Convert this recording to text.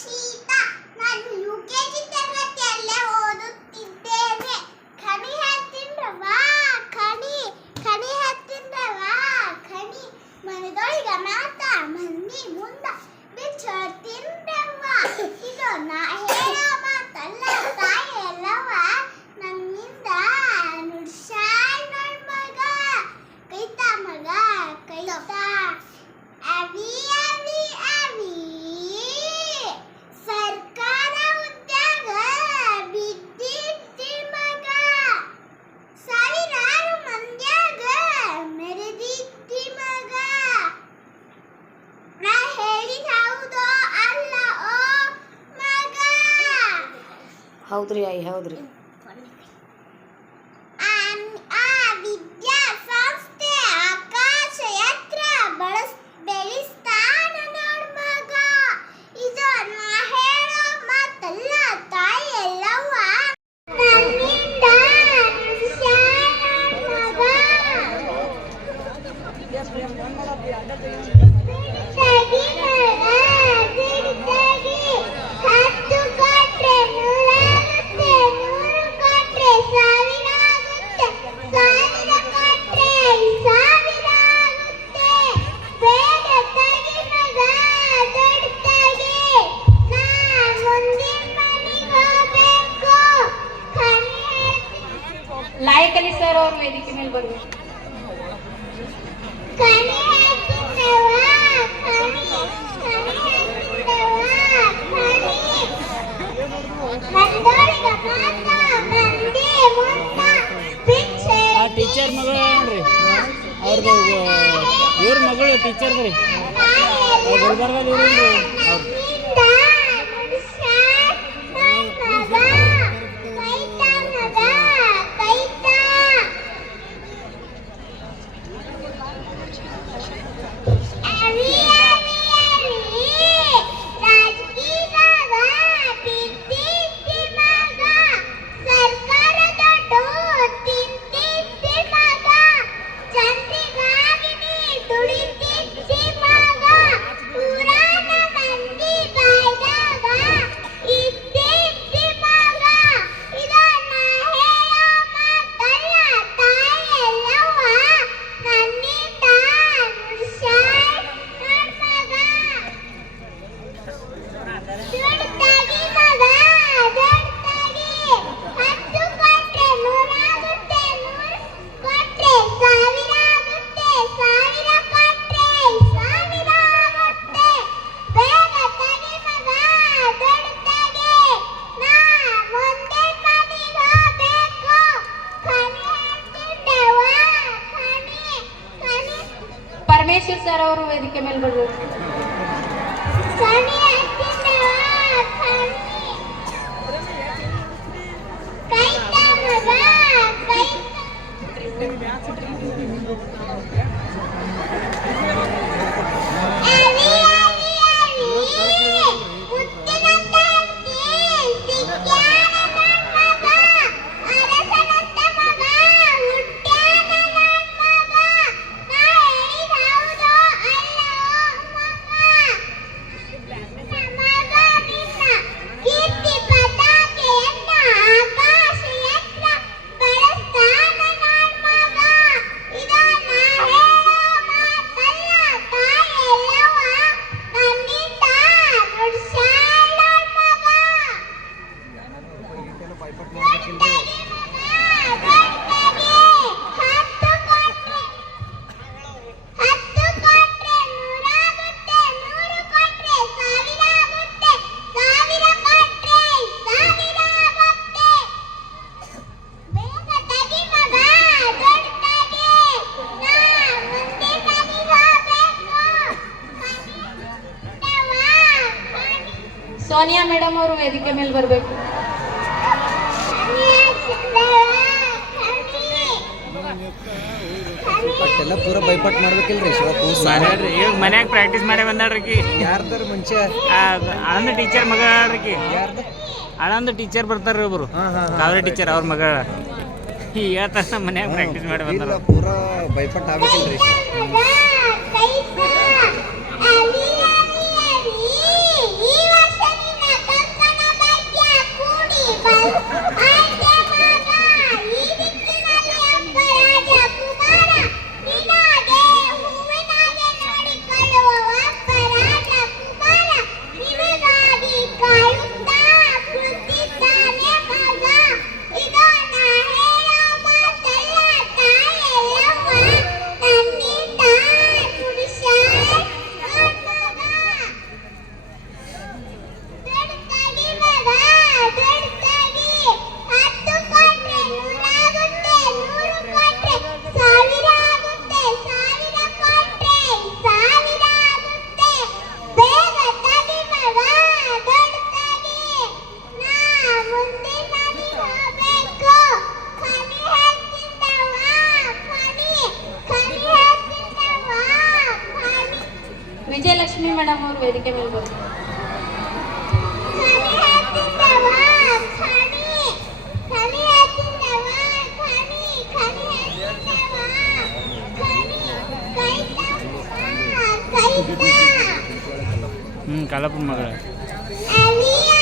ಶೀತ ನಾನು U K G ತರಗತಿಯಲ್ಲೇ ಓದುತ್ತಿದ್ದೇನೆ ಕಣಿ ಹತ್ತಿಂದ್ರವಾ ಕಣಿ ಕಣಿ ಹತ್ತಿಂದ್ರವಾ ಕಣಿ ಮನೆದೊಳಗ ಮಾತ ಮಂದಿ ಮುಂದ ಬಿಚ್ಚ ತಿಂದ್ರವಾ ಇದು ನಾ ಹೇಳೋ ಮಾತಲ್ಲ ಹೌದ್ರಿ ಐ ಹೌದ್ರಿ ಒಮ್ಮೆ ವೇದಿಕೆ ಮೇಲೆ ಬರಬೇಕು ಆ ಟೀಚರ್ ಮಗಳು ಏನ್ರಿ ಅವ್ರದ್ದು ಇವ್ರ ಮಗಳು ಟೀಚರ್ದು ರೀ ಗುಲ್ಬರ್ಗಲ್ಲಿ ಇವ್ರಿ എല്ലാവരും വേദിക്കാൻ മേൽപ്പെടുന്നു ಸೋನಿಯಾ ಮೇಡಮ್ ಅವರು ವೇದಿಕೆ ಮೇಲೆ ಬರಬೇಕು. ಎಲ್ಲ ಪೂರ ಬೈಪಾಟ್ ಮಾಡ್ಬೇಕಿಲ್ರಿ ಶಿವಪ್ಪು. ಈಗ ಮನ್ಯಾಗ ಪ್ರಾಕ್ಟೀಸ್ ಮಾಡಿ ಬಂದಾಡ್ರಿ ಯಾರ್ದಾರ ಮುಂಚೆ ಅಳಂದ ಟೀಚರ್ ಮಗ ಆಡ್ರಿ ಆನಂದ ಟೀಚರ್ ಬರ್ತಾರ ಒಬ್ರು ಕಾವ್ರಿ ಟೀಚರ್ ಅವ್ರ ಮಗ. ಈಗ ಮನ್ಯಾಗ ಪ್ರಾಕ್ಟೀಸ್ ಮಾಡಿ ಬಂದಾರ. ಪೂರ ಬೈಪಾಟ್ ಆಗ್ಬೇಕಿಲ್ರಿ. ವೇದಿಕೆ ಮೇಲೆ ಬರಬೇಕು ಹ್ಞೂ ಕಾಲಪ್ಪನ ಮಗಳ. ಅಲಿಯಾ.